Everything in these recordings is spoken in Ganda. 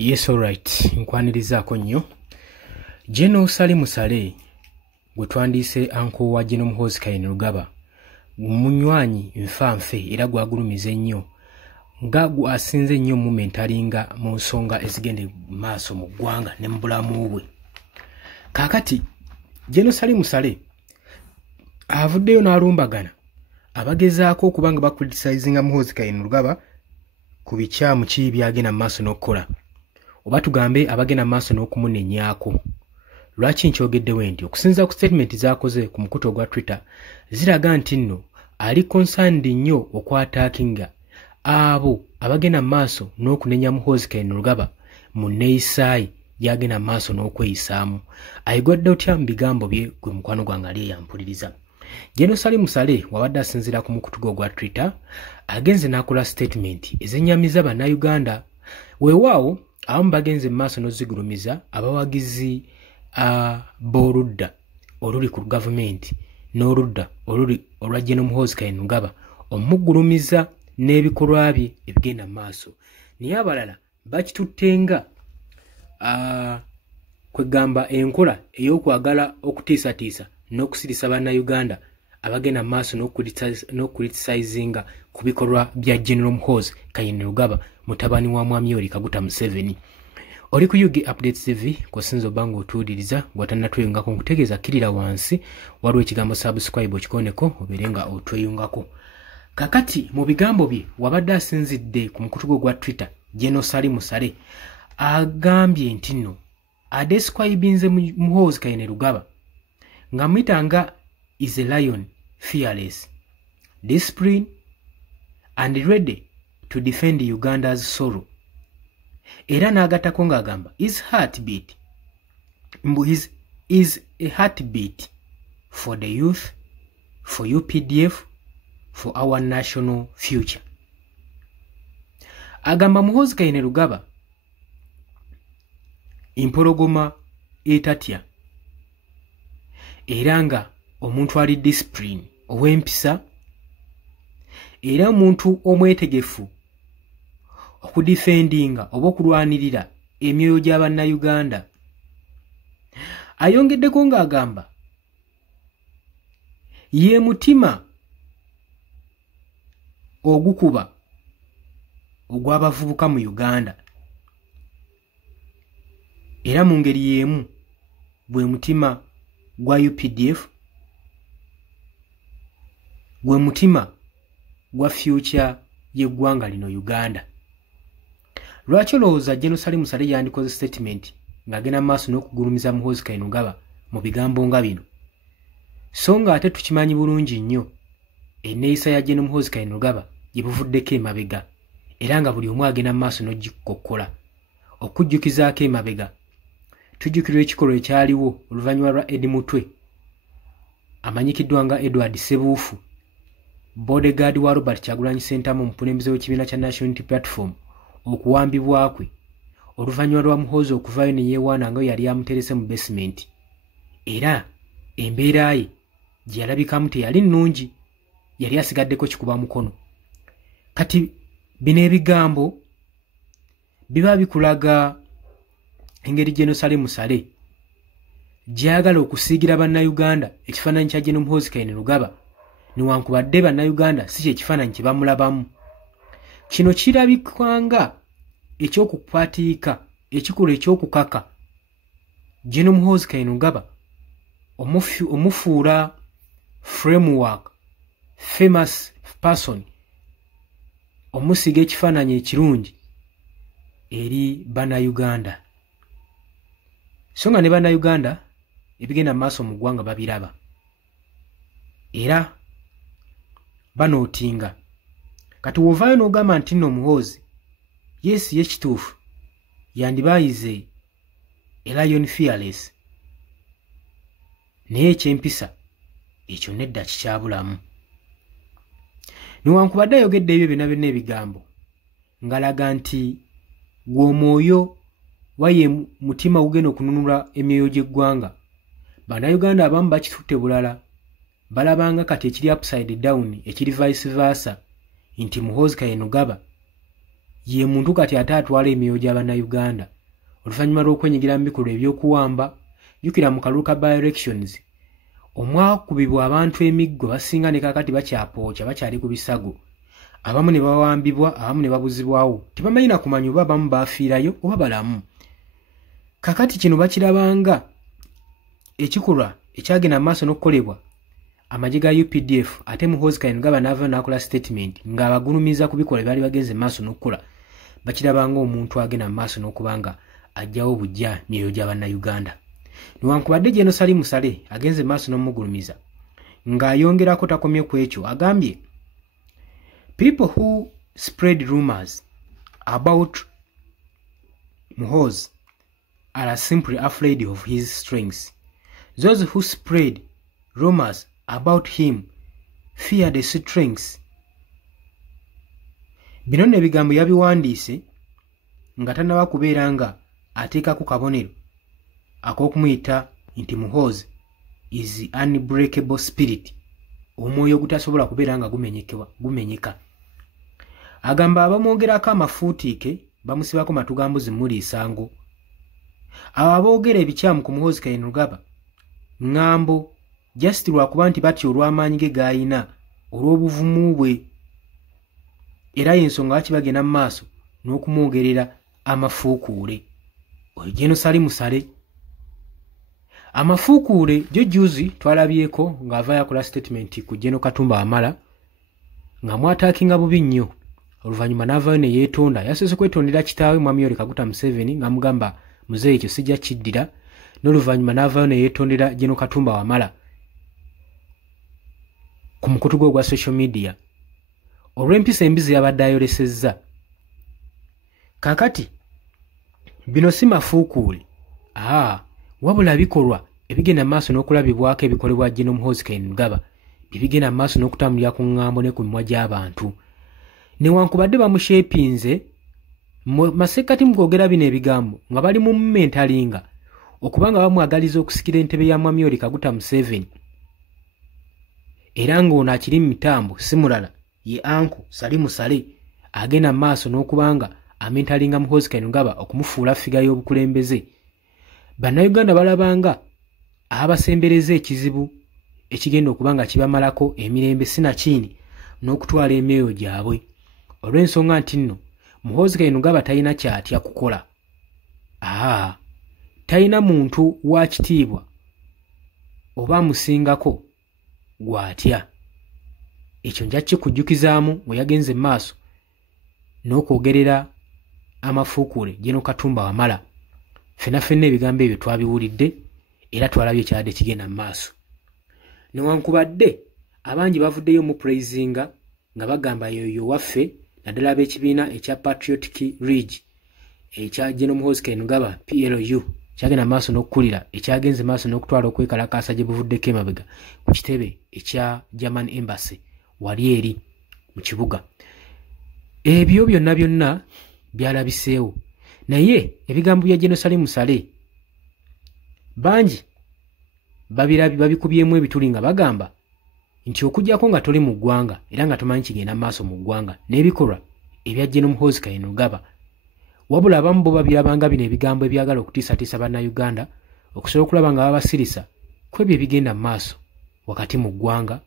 Yes, alright. Nkwanirizaako nnyo. General Salim Saleh gwe twandise anko wa General Muhoozi Kainerugaba munywanyi nfanfe era gwagulumize nnyo nga asinze nnyo movement alinga mu nsonga ezigende maaso mu ggwanga ne mu bulamu bwe. Kaakati General Salim Saleh avuddeyo n'alumbagana abagezaako okuba nga bakritisayizinga Muhoozi Kainerugaba ku bikyamu ki byagenda mu maaso n'okukola. Oba tugambe abagenda maaso n'okumunenyaako. Lwaki nkyogeddewo nti okusinza ku statement z'akoze ku mukutu ogwa Twitter ziraga nti nno ali concerned nnyo okwataakinga abo abagenda maaso n'okunenya Muhoozi Kainerugaba mu nneeyisaayi gy'agenda maaso n'okweyisaamu. Ayigodde otya mu bigambo bye gwe mukwano gwange ali eyampuliriza. General Salim Saleh wabadde asinziira ku mukutu gwe ogwa Twitter agenze n'akola statement ezennyamiza bannayuganda. Weewaawo abamu bagenze maaso n'ozigulumiza abawagizi b'oludda oluli ku gavumenti n'oludda oluli olwa General Muhoozi Kainerugaba omugulumiza n'ebikolwa bye ebigenda maaso. Naye abalala bakituttenga kwegamba enkola ey'okwagala okutiisatiisa n'okusirisa bannayuganda abagenda maaso n'okulitisayizinga ku bikolwa bya General Muhoozi Kainerugaba mutabani wa Mwami Yoweri Kaguta Museveni. Oli ku UG Updates TV kosinzo bango otuwuliriza gwatannatweyungako nkutegeeza kirira wansi waliwo ekigambo subscribe okikoneko obeerenga otweyungako. Kakati mu bigambo bye wabadde asinzidde ku mukutu gwe gwa Twitter General Salim Saleh agambye nti nno adescribinze Muhoozi Kainerugaba nga mwitanga is a lion, fearless, disciplined and ready to defend Uganda's sorrow. Era n'agattako ng'agamba his heartbeat is a heartbeat for the youth, for UPDF, for our national future. Agamba Muhoozi Kainerugaba impologoma etatya era nga omuntu ali discipline ow'empisa era omuntu omwetegefu okudifendinga oba okulwanirira emyoyo gy'abannayuganda. Ayongeddeko ng'agamba ye mutima ogukuba ogw'abavubuka mu Uganda era mu ngeri y'emu gwe mutima gwa UPDF, gwe mutima gwa future y'eggwanga lino Uganda. Lwaki olowooza General Salim Saleh yandikoze statement ng'agenda maaso n'okugulumiza Muhoozi Kainerugaba mu bigambo nga bino? So nga ate tukimanyi bulungi nnyo enneeyisa ya General Muhoozi Kainerugaba gye buvuddeko emabega era nga buli omu agenda maaso n'ogikokkola okujjukizaako emabega. Tujjukirwa ekikolwa ekyaliwo oluvannyuma lwa Eddie Mutwe amanyikiddwa nga Edward Ssebuufu, bodyguard wa Robert Kyagulanyi Ssentamu omukulembeze w'ekibiina kya National Unity Platform, okuwambibwa kwe oluvannyuma lwa Muhoozi okuvaayo ne yeewaana nga yali amuterese mu basement era embeera ye gye yalabikamu teyali nnungi, yali asigaddeko kikuba mukono. Kati bino ebigambo biba bikulaga engeri General Salim Saleh gy'ayagala okusiigira bannayuganda ekifaananyi kya General Muhoozi Kainerugaba newankubadde bannayuganda si kye kifaananyi kye bamulabamu. Kino kirabikanga ekyokukwatiika ekikolwa eky'okukaka General Muhoozi Kainerugaba omufuula framework famous person, omusiga ekifaananyi ekirungi eri bannayuganda. So nga ne bannayuganda ebigenda mu maaso mu ggwanga babiraba era banootinga. Kati wovaayo n'ogamba nti nno Muhoozi yes ye kituufu yandibayize a lion fearless naye ekyempisa ekyo nedda kikyabulamu. Newankubadde ayogedde ebyo byonna byonna ebigambo ng'alaga nti gw'omwoyo waye mutima gugenda okununula emyoyo gy'eggwanga. Bannayuganda abamu bakitutte bulala balabanga kati ekiri upside down ekiri vice versa nti Muhoozi Kainerugaba ye muntu kati ate atwala emyoyo gy'Abannayuganda oluvannyuma lw'okwenyigira mu bikolwa eby'okuwamba. Jjukira mu kalulu ka by-elections omwakubibwa abantu emiggo basinga ne kakati bakyapookya bakyali ku bisago. Abamu ne bawambibwa, abamu ne babuzibwawo. Tebamanyi na kumanya oba abamu baafiirayo oba balamu. Kakati kino bakirabanga ekikolwa ekyagenda maaso n'okukolebwa amagye ga UPDF ate Muhoozi Kainerugaba n'ava n'akola statement ng'abagulumiza ku bikolwa byali bagenze maaso n'okukola. Bakirabanga omuntu agenda maaso n'okubanga ajjawo bujja myoyo gy'Abannayuganda. Newankubadde General Salim Saleh agenze maaso n'omugulumiza ng'ayongerako takomye ku ekyo agambye people who spread rumors about Muhoozi are simply afraid of his strengths. Those who spread rumors about him fear the strengths. Bino ne bigambo yabiwandiise nga tannaba kubeera nga ateekako kabonero ak'okumuyita nti Muhoozi is unbreakable spirit, omwoyo ogutasobola kubeera nga gumenyeka. Agamba abamwogerako amafuutiike bamusibako matugambuzi muli isango. Abo aboogera ebikyamu ku Muhoozi Kainerugaba ŋŋambo just lwakuba nti batya olw'amaanyi ge g'ayina olw'obuvumu bwe, era y'ensonga lwaki bagenda mu maaso n'okumwogerera amafuukuule. Oyo General Salim Saleh. Amafuukuule jo juzi twalabyeko ng'ava yakola statement ku General Katumba Wamala nga mwataakinga bubi nnyo. Oluvannyuma n'avaayo ne yeetonda. Yasoose kwetondera kitaawe Mwami Yoweri Kaguta Museveni ng'amugamba muzeeyi ekyo sijja kiddira, n'oluvannyuma n'avaayo ne yeetondera General Katumba Wamala ku mukutu gwe ogwa social media olw'empisa embi ze yabadde ayolesezza. Kaakati bino si mafuukuule, wabula bikolwa ebigenda mu maaso n'okulabibwako ebikolebwa General Muhoozi Kainerugaba bibigenda mu maaso n'okutambulira ku ŋŋambo ne ku mimwa gy'abantu. Newankubadde bamushepinze masekkati mu kwogera bino ebigambo nga bali mu mumentalinga okubanga bamwagaliza okusikira entebe ya Mwami Yoweri Kaguta Museveni, era ng'ono akiri mu mitambo si mulala ye Anku Salim Saleh agenda mu maaso n'okubanga amentalinga Muhoozi Kainerugaba okumufuula figa y'obukulembeze. Bannayuganda balabanga abasembereza ekizibu ekigenda okubanga kibamalako emirembe sinakiini n'okutwala emyoyo gyabwe. Olw'ensonga nti nno Muhoozi Kainerugaba talina kyatya kukola. Talina muntu wa kitiibwa oba amusingako gw'atya. Ekyo nja kikujjukizaamu bwe yagenze mu maaso n'okwogerera amafuukuule General Katumba Wamala. Ffenna ebigambo ebyo twabiwulidde era twalabye ekyadde kigenda mu maaso. Newankubadde abangi bavuddeyo mu praisinga nga bagamba yoyo waffe naddala ab'ekibiina ekya Patriotic Ridge ekya General Muhoozi Kainerugaba PLU kyagenda mu maaso n'okukulira ekyagenze maaso n'okutwala okwekalakaasa gye buvuddeko emabega ku kitebe ekya German Embassy wali eri mu kibuga. Ebyo byonna byalabiseewo, naye ebigambo bya General Salim Saleh bangi babikubyemu ebituli nga bagamba nti okujjako nga toli mu ggwanga era nga tomanyi kigenda maaso mu ggwanga n'ebikolwa ebya General Muhoozi Kainerugaba, wabula abamu bo babirabanga bino ebigambo ebyagala okutiisatiisa Bannayuganda okusobola okulaba nga babasirisa ku ebyo ebigenda mu maaso wakati mu ggwanga,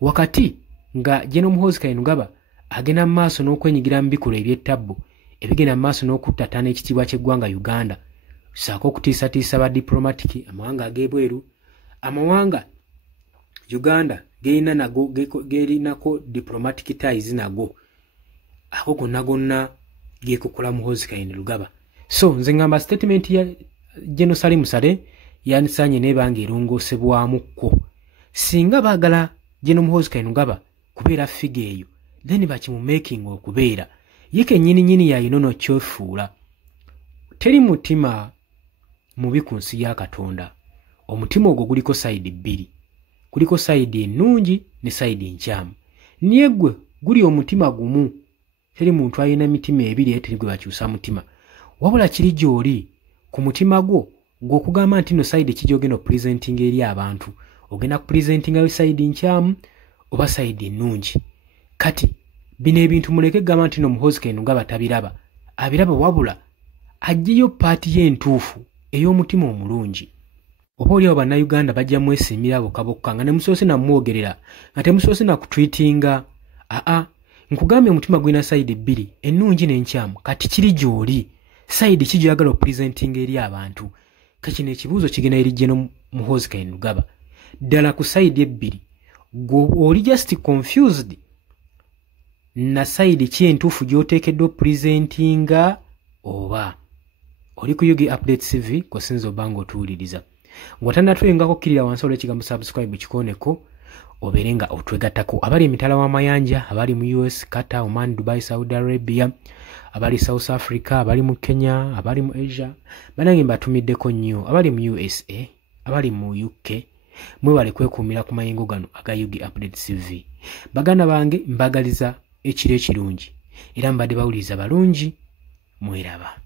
wakati nga General Muhoozi Kainerugaba agenda mu maaso n'okwenyigira mu bikolwa eby'ettabbu ebigenda mu maaso n'okuttattana ekitiibwa ky'eggwanga Uganda, saako okutiisatiisa ba diplomatic amawanga ag'ebweru, amawanga Uganda gerinako diplomatic ties nago, ako gonna geekukola Muhoozi Kainerugaba. So nze ngamba statement ya General Salim Saleh yanisanye nebanga erongoosebwamukko. Singa baagala General Muhoozi Kainerugaba kubeera figa eyo, then bakimumaking okubeera ye kennyini yayinono kyofuula. Teri mutima mubi ku nsi ya Katonda. Omutima ogwo guliko sayidi bbiri, kuliko sayidi ennungi ne sayidi enkyamu. Niye gwe guli omutima gumu. Teri muntu alina mitima ebiri teri gwe bakyusa mutima, wabula kiri gy'oli ku mutima gwo gw'okugamba nti no sayidi kijogenda presenting eri abantu, ogenda kupresentinga sayidi nkyamu oba sayidi ennungi. Kati bino ebintu muleke gamba nti no Muhoozi Kainerugaba tabiraba abiraba wabula agiyo paati y'entuufu ey'omutima omulungi. Oba oli abo bannayuganda bajja mwesiimira bokka nga ne musoose namwogerera nga temusoose na kutwitinga. Nkugambye omutima gwina sayidi bbiri ennungi n'enkyamu kati kiri gy'oli sayidi ki gy'oyagala okupresentinga eri abantu. Kakino ekibuuzo kigenda eri General Muhoozi Kainerugaba ddala ku sayidi ebbiri gwe oli just confused na sayidi ki entuufu gy'oteekeddwa okupresentinga oba oli ku UG Updates TV kosinza oba ng'otuwuliriza. Ng'otannatwengako kkirira wansi olw'ekigambo subscribe kikoneko obeere nga otwegattako. Abali emitala w'amayanja, abali mu US, Qatar, Oman, Dubai, Saudi Arabia, abali South Africa, abali mu Kenya, abali mu Asia, banange mbatumiddeko nnyo. Abali mu USA, abali mu UK, mwebale kwekuumira ku mayengo gano aga UG Updates TV. Baganda bange mbagaliza ekiro ekirungi era mbadde bawuliriza balungi mweraba.